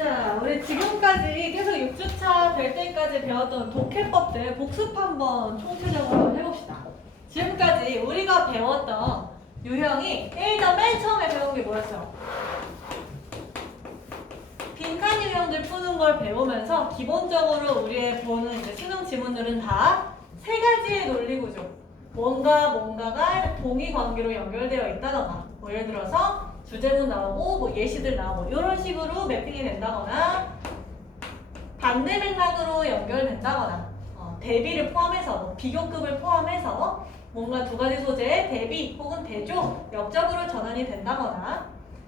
자, 우리 지금까지 계속 6주차 될 때까지 배웠던 독해법들 복습 한번 총체적으로 한번 해봅시다. 지금까지 우리가 배웠던 유형이 일단 맨 처음에 배운 게 뭐였어요? 빈칸 유형들 푸는 걸 배우면서 기본적으로 우리의 보는 이제 수능 지문들은 다 세 가지의 논리 구조. 뭔가가 동의 관계로 연결되어 있다거나, 뭐 예를 들어서 주제문 나오고 뭐 예시들 나오고 이런 식으로 매핑이 된다거나 반대 맥락으로 연결된다거나 대비를 포함해서 뭐 비교급을 포함해서 뭔가 두 가지 소재의 대비 혹은 대조 역적으로 전환이 된다거나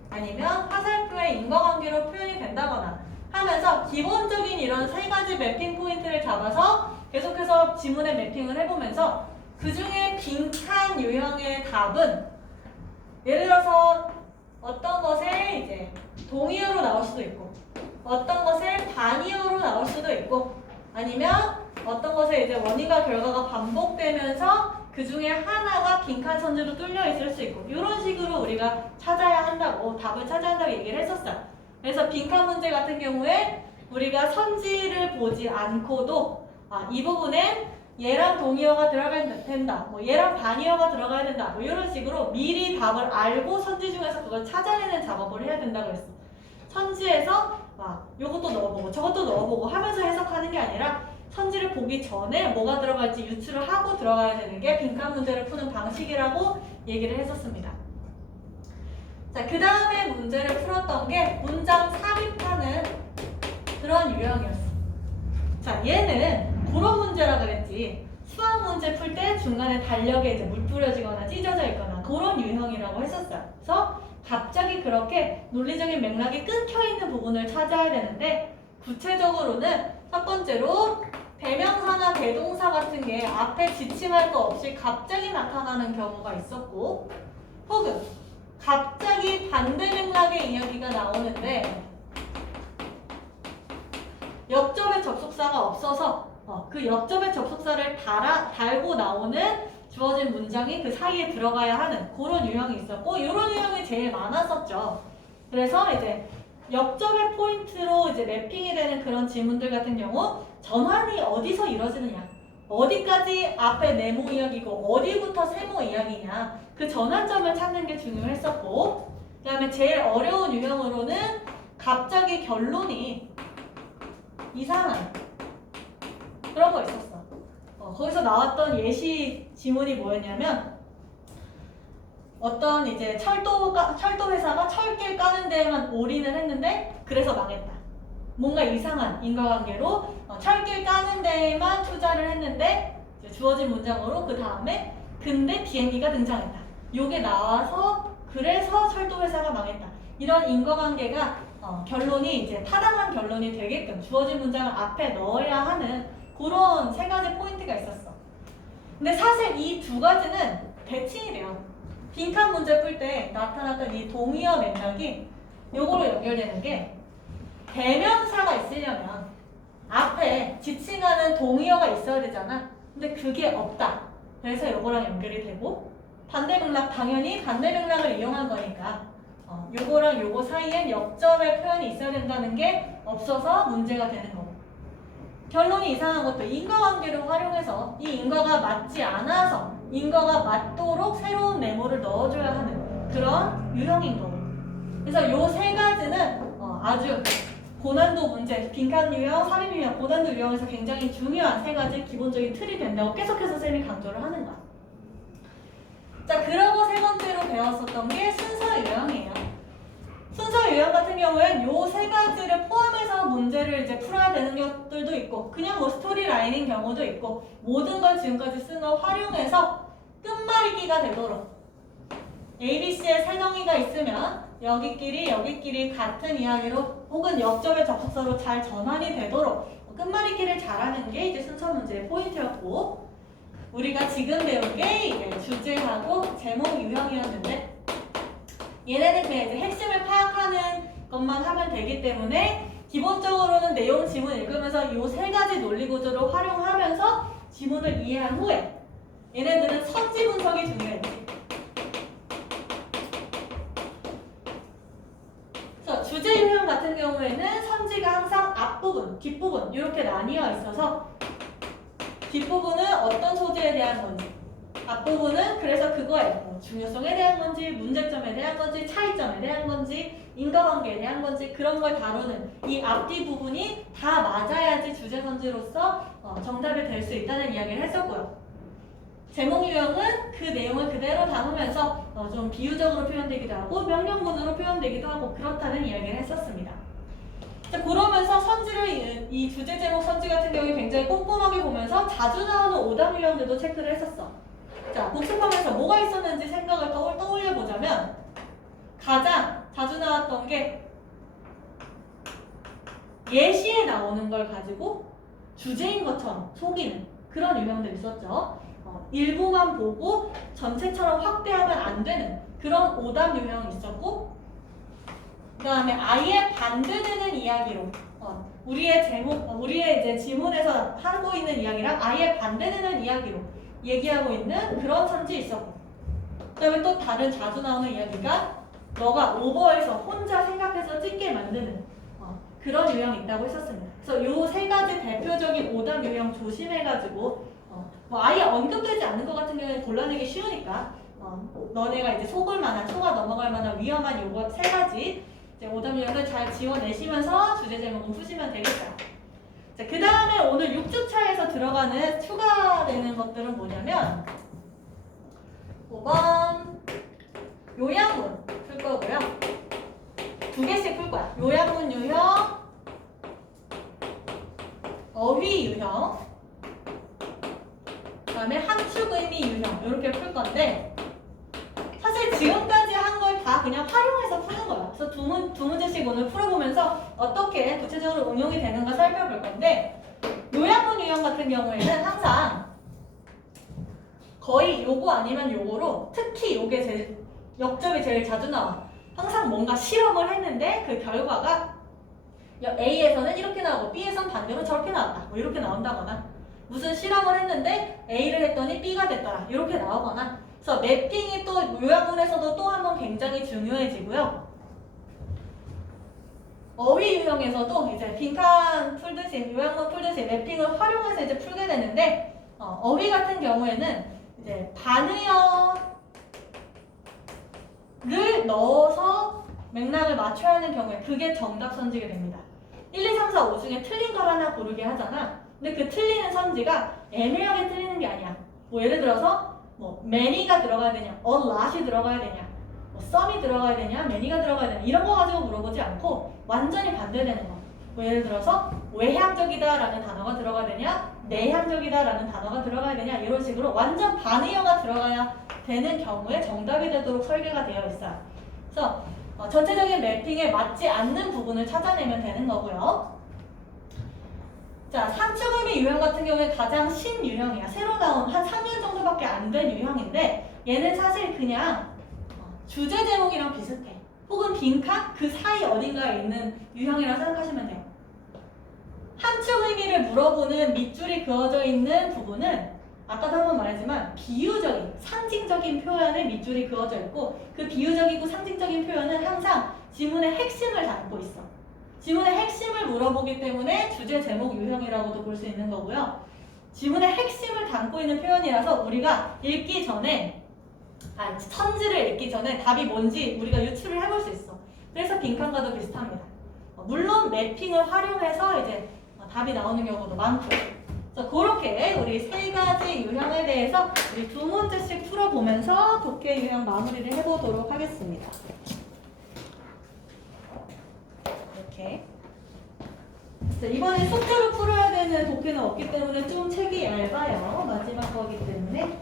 아니면 화살표의 인과관계로 표현이 된다거나 하면서 기본적인 이런 세 가지 매핑 포인트를 잡아서 계속해서 지문에 매핑을 해보면서 그 중에 빈칸 유형의 답은 예를 들어서 어떤 것을 이제 동의어로 나올 수도 있고 어떤 것을 반의어로 나올 수도 있고 아니면 어떤 것을 이제 원인과 결과가 반복되면서 그 중에 하나가 빈칸 선지로 뚫려 있을 수 있고 이런 식으로 우리가 찾아야 한다고 답을 찾아야 한다고 얘기를 했었어요. 그래서 빈칸 문제 같은 경우에 우리가 선지를 보지 않고도 이 부분엔 얘랑 동의어가 들어가야 된다. 뭐 얘랑 반의어가 들어가야 된다. 뭐 이런 식으로 미리 답을 알고 선지 중에서 그걸 찾아내는 작업을 해야 된다고 했어. 선지에서 요것도 넣어보고 저것도 넣어보고 하면서 해석하는 게 아니라 선지를 보기 전에 뭐가 들어갈지 유추를 하고 들어가야 되는 게 빈칸 문제를 푸는 방식이라고 얘기를 했었습니다. 자, 그 다음에 문제를 풀었던 게 문장 삽입하는 그런 유형이었어. 자, 얘는 그런 문제라 그랬지. 수학 문제 풀 때 중간에 달력에 이제 물 뿌려지거나 찢어져 있거나 그런 유형이라고 했었어요. 그래서 갑자기 그렇게 논리적인 맥락이 끊겨 있는 부분을 찾아야 되는데 구체적으로는 첫 번째로 대명사나 대동사 같은 게 앞에 지침할 거 없이 갑자기 나타나는 경우가 있었고 혹은 갑자기 반대 맥락의 이야기가 나오는데 역접의 접속사가 없어서 그 역접의 접속사를 달고 나오는 주어진 문장이 그 사이에 들어가야 하는 그런 유형이 있었고 이런 유형이 제일 많았었죠. 그래서 이제 역접의 포인트로 이제 매핑이 되는 그런 지문들 같은 경우 전환이 어디서 이루어지느냐 어디까지 앞에 네모 이야기고 어디부터 세모 이야기냐 그 전환점을 찾는 게 중요했었고 그 다음에 제일 어려운 유형으로는 갑자기 결론이 이상한 그런 거 있었어. 거기서 나왔던 예시 지문이 뭐였냐면 어떤 이제 철도 회사가 철길 까는 데에만 올인을 했는데 그래서 망했다. 뭔가 이상한 인과관계로 철길 까는 데에만 투자를 했는데 주어진 문장으로 그 다음에 근데 비행기가 등장했다. 요게 나와서 그래서 철도 회사가 망했다. 이런 인과관계가 결론이 이제 타당한 결론이 되게끔 주어진 문장을 앞에 넣어야 하는 그런 세 가지 포인트가 있었어. 근데 사실 이 두 가지는 대칭이 돼요. 빈칸 문제 풀 때 나타났던 이 동의어 맥락이 요거로 연결되는 게 대명사가 있으려면 앞에 지칭하는 동의어가 있어야 되잖아. 근데 그게 없다. 그래서 요거랑 연결이 되고 반대 맥락 당연히 반대 맥락을 이용한 거니까 요거랑 요거 사이엔 역접의 표현이 있어야 된다는 게 없어서 문제가 되는 거고 결론이 이상한 것도 인과관계를 활용해서 이 인과가 맞지 않아서 인과가 맞도록 새로운 메모를 넣어줘야 하는 그런 유형인 거고 그래서 요 세 가지는 아주 고난도 문제, 빈칸 유형, 삽입 유형, 고난도 유형에서 굉장히 중요한 세 가지 기본적인 틀이 된다고 계속해서 쌤이 강조를 하는 거야. 자, 그러고 세 번째로 배웠었던 게 순서 유형이에요. 순서 유형 같은 경우엔 요 세 가지를 포함해서 문제를 이제 풀어야 되는 것들도 있고 그냥 뭐 스토리 라인인 경우도 있고 모든 걸 지금까지 쓴 거 활용해서 끝말잇기가 되도록 ABC에 세 덩이가 있으면 여기끼리 같은 이야기로 혹은 역접의 접속사로 잘 전환이 되도록 끝말잇기를 잘하는 게 이제 순서 문제의 포인트였고 우리가 지금 배운 게 이제 주제하고 제목 유형이었는데 얘네는 그냥 이제 핵심을 파악하는 것만 하면 되기 때문에 기본적으로는 내용 지문 읽으면서 이 세 가지 논리 구조를 활용하면서 지문을 이해한 후에 얘네들은 선지 분석이 중요했지. 그래서 주제 유형 같은 경우에는 선지가 항상 앞부분, 뒷부분 이렇게 나뉘어 있어서 뒷부분은 어떤 소재에 대한 건지, 앞부분은 그래서 그거에 뭐 중요성에 대한 건지, 문제점에 대한 건지, 차이점에 대한 건지, 인과관계에 대한 건지 그런 걸 다루는 이 앞뒤 부분이 다 맞아야지 주제 선지로서 정답이 될 수 있다는 이야기를 했었고요. 제목 유형은 그 내용을 그대로 담으면서 좀 비유적으로 표현되기도 하고 명령문으로 표현되기도 하고 그렇다는 이야기를 했었습니다. 자, 그러면서 선지를 이 주제 제목 선지 같은 경우에 굉장히 꼼꼼하게 보면서 자주 나오는 오답 유형들도 체크를 했었어. 자, 복습하면서 뭐가 있었는지 생각을 떠올려 보자면 가장 자주 나왔던 게 예시에 나오는 걸 가지고 주제인 것처럼 속이는 그런 유형들이 있었죠. 일부만 보고 전체처럼 확대하면 안 되는 그런 오답 유형이 있었고, 그 다음에 아예 반대되는 이야기로 우리의 이제 지문에서 하고 있는 이야기랑 아예 반대되는 이야기로 얘기하고 있는 그런 선지 있었고, 그 다음에 또 다른 자주 나오는 이야기가 너가 오버해서 혼자 생각해서 찍게 만드는 그런 유형이 있다고 했었습니다. 그래서 요 세 가지 대표적인 오답 유형 조심해가지고 뭐 아예 언급되지 않는 것 같은 경우에는 골라내기 쉬우니까 너네가 이제 속아 넘어갈 만한 위험한 요거 세 가지 이제 오답 유형을 잘 지워내시면서 주제 제목은 푸시면 되겠다. 자, 그 다음에 오늘 6주차에서 들어가는 추가되는 것들은 뭐냐면 5번 요약문 풀 거고요. 2개씩 풀 거야. 요약문 유형, 어휘 유형, 그 다음에 함축 의미 유형 이렇게 풀 건데 사실 지금까지 한 걸 다 그냥 활용해서 푸는 거야. 그래서 두 문제씩 오늘 풀어보면서 어떻게 구체적으로 응용이 되는가 살펴볼 건데 요약문 유형 같은 경우에는 항상 거의 요거 아니면 요거로 특히 요게 제일 역점이 제일 자주 나와. 항상 뭔가 실험을 했는데 그 결과가 A에서는 이렇게 나오고 B에서는 반대로 저렇게 나왔다. 뭐 이렇게 나온다거나 무슨 실험을 했는데 A를 했더니 B가 됐더라. 이렇게 나오거나 그래서 매핑이 또 요약문에서도 또 한 번 굉장히 중요해지고요. 어휘 유형에서도 이제 빈칸 풀듯이 요약문 풀듯이 매핑을 활용해서 이제 풀게 되는데 어휘 같은 경우에는 이제 반의어를 넣어서 맥락을 맞춰야 하는 경우에 그게 정답 선지가 됩니다. 1, 2, 3, 4, 5 중에 틀린 걸 하나 고르게 하잖아. 근데 그 틀리는 선지가 애매하게 틀리는 게 아니야. 뭐 예를 들어서 뭐 many가 들어가야 되냐, a lot이 들어가야 되냐, 뭐 some이 들어가야 되냐, many가 들어가야 되냐 이런 거 가지고 물어보지 않고 완전히 반대되는 거. 뭐 예를 들어서 외향적이다라는 단어가 들어가야 되냐, 내향적이다라는 단어가 들어가야 되냐 이런 식으로 완전 반의어가 들어가야 되는 경우에 정답이 되도록 설계가 되어 있어요. 그래서 전체적인 매핑에 맞지 않는 부분을 찾아내면 되는 거고요. 자, 삼축의미 유형 같은 경우에 가장 신유형이야. 새로 나온 한 3년 정도밖에 안 된 유형인데 얘는 사실 그냥 주제 제목이랑 비슷해. 혹은 빈칸 그 사이 어딘가에 있는 유형이라고 생각하시면 돼요. 함축 의미를 물어보는 밑줄이 그어져 있는 부분은 아까도 한번 말했지만 비유적인, 상징적인 표현의 밑줄이 그어져 있고 그 비유적이고 상징적인 표현은 항상 지문의 핵심을 담고 있어. 지문의 핵심을 물어보기 때문에 주제 제목 유형이라고도 볼 수 있는 거고요. 지문의 핵심을 담고 있는 표현이라서 우리가 읽기 전에 선지를 읽기 전에 답이 뭔지 우리가 유추를 해볼 수 있어. 그래서 빈칸과도 비슷합니다. 물론 매핑을 활용해서 이제 답이 나오는 경우도 많고. 그래서 그렇게 우리 세 가지 유형에 대해서 우리 두 문제씩 풀어보면서 독해 유형 마무리를 해보도록 하겠습니다. 이렇게. 자, 이번에 속도로 풀어야 되는 독해는 없기 때문에 좀 책이 얇아요. 마지막 거기 때문에.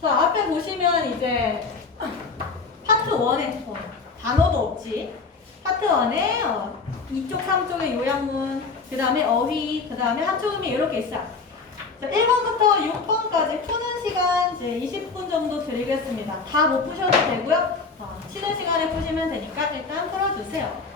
자, 앞에 보시면 이제 파트 1에 단어도 없지. 파트 1에 2쪽, 3쪽의 요약문, 그 다음에 어휘, 그 다음에 함축의미 이렇게 있어요. 자, 1번부터 6번까지 푸는 시간 이제 20분 정도 드리겠습니다. 다 못 푸셔도 되고요. 쉬는 시간에 푸시면 되니까 일단 풀어주세요.